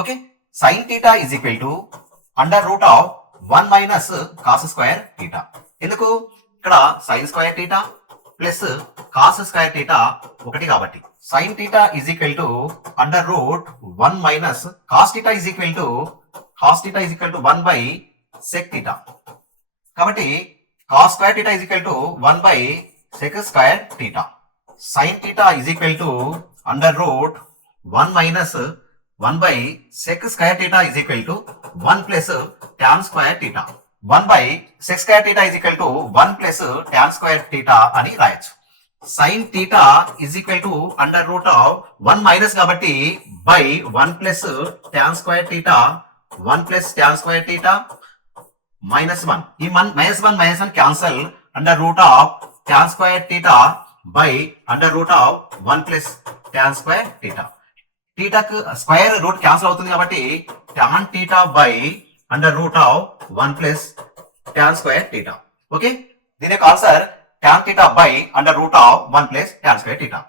Okay, sine theta is equal to under root of 1 minus cos square theta. ఎందుకు ఇక్కడ sine square theta plus cos square theta ఒకటి కాబట్టి sine theta is equal to under root 1 minus cos theta is equal to 1 by sec theta. కాబట్టి cos square theta is equal to 1 by sec square theta. Sine theta is equal to under root 1 minus 1 by sec square theta is equal to 1 plus tan square theta. 1 by sec square theta is equal to 1 plus tan square theta అని రాయొచ్చు. Sine theta is equal to under root of 1 minus కాబట్టి by 1 plus tan square theta, 1 plus tan square theta minus 1. ఈ minus 1 cancel, under root of tan square theta by under root of 1 plus tan square theta. థీటాకు square root cancel అవుతుంది కాబట్టి tan theta by under root of 1 plus tan square theta. Okay, దీని యొక్క answer tan theta by under root of 1 plus tan square theta.